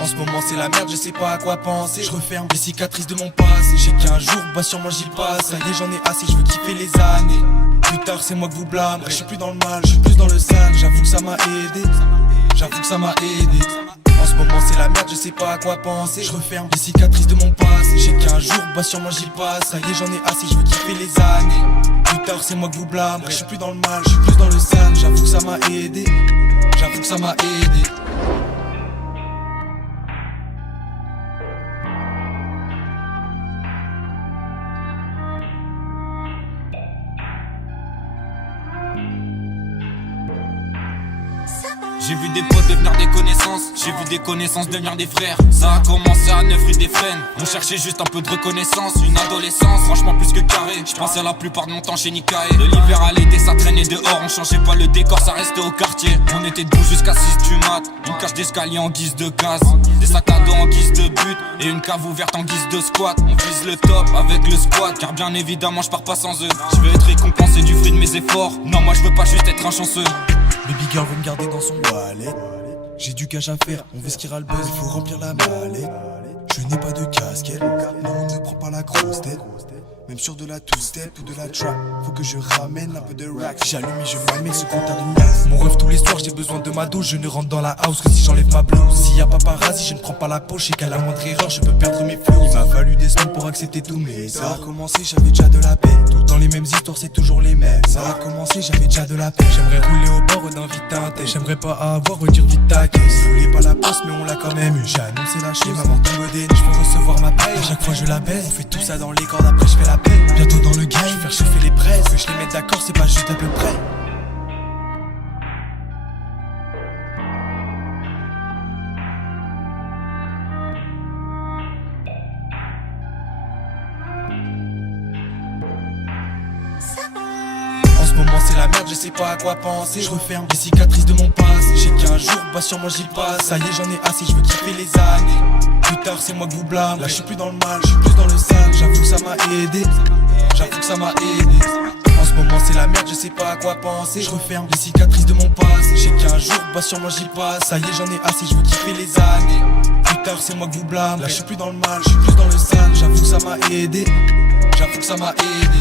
En ce moment c'est la merde, je sais pas à quoi penser. Je referme les cicatrices de mon passé. J'ai qu'un jour, bah sûrement j'y passe. Ça y est, j'en ai assez, je veux kiffer les années. Plus tard c'est moi que vous blâmerez. Je suis plus dans le mal, je suis plus dans le sale. J'avoue que ça m'a aidé, j'avoue que ça m'a aidé. En ce moment c'est la merde, je sais pas à quoi penser. Je referme les cicatrices de mon passé. J'ai qu'un jour, bah sûrement j'y passe. Ça y est, j'en ai assez, je veux kiffer les années. Plus tard c'est moi que vous blâmerez. Je suis plus dans le mal, je suis plus dans le sale. J'avoue que ça m'a aidé, j'avoue que ça m'a aidé. J'ai vu des potes devenir des connaissances, j'ai vu des connaissances devenir des frères. Ça a commencé à 9 rue des Frênes. On cherchait juste un peu de reconnaissance, une adolescence, franchement plus que carré. Je passais la plupart de mon temps chez Nikae. De l'hiver à l'été ça traînait dehors, on changeait pas le décor, ça restait au quartier. On était debout jusqu'à 6 du mat, une cage d'escalier en guise de gaz, des sacs à dos en guise de but et une cave ouverte en guise de squat. On vise le top avec le squat, car bien évidemment je pars pas sans eux. Je veux être récompensé du fruit de mes efforts, non moi je veux pas juste être un chanceux. Baby girl veut me garder dans son wallet. J'ai du cash à faire, on veut ce qui ira le buzz, il faut remplir la mallette. Je n'ai pas de casquette, non on ne prend pas la grosse tête. Même sur de la two-step ou de la trap, faut que je ramène un peu de rack. J'allume et je m'amène ce compteur de gaz. Mon rêve tous les soirs, j'ai besoin de ma dose. Je ne rentre dans la house que si j'enlève ma blouse. S'il y a paparazzi, je ne prends pas la poche. Et qu'à la moindre erreur, je peux perdre mes flows. Il m'a fallu des semaines pour accepter tous mes torts. Ça a commencé, j'avais déjà de la peine. Tout dans les mêmes histoires, c'est toujours les mêmes. Ça a commencé, j'avais déjà de la peine. J'aimerais rouler au bord d'un vite teinté. J'aimerais pas avoir, redire vite ta caisse. Je voulais pas la poste, mais on l'a quand même eu. J'ai annoncé lâcher, maman tout me dénie. Je veux recevoir ma paye. À chaque fois, je la baisse. On fait tout ça dans les cordes, après je fais la paix. Bientôt dans le game, faire chauffer les presses. Que je les mette d'accord, c'est pas juste à peu près. En ce moment c'est la merde, je sais pas à quoi penser. Je referme les cicatrices de mon passé. J'ai qu'un jour, bah sûrement j'y passe. Ça y est, j'en ai assez, je veux kiffer les années. Plus tard c'est moi que vous blâmerez. Là je suis plus dans le mal, je suis plus dans le sale. J'avoue que ça m'a aidé, j'avoue que ça m'a aidé. En ce moment c'est la merde, je sais pas à quoi penser. Je referme les cicatrices de mon passé. J'ai qu'un jour, bah sûrement j'y passe. Ça y est, j'en ai assez, je veux kiffer les années. Plus tard c'est moi que vous blâmerez. Là je suis plus dans le mal, je suis plus dans le sale. J'avoue que ça m'a aidé, j'avoue que ça m'a aidé.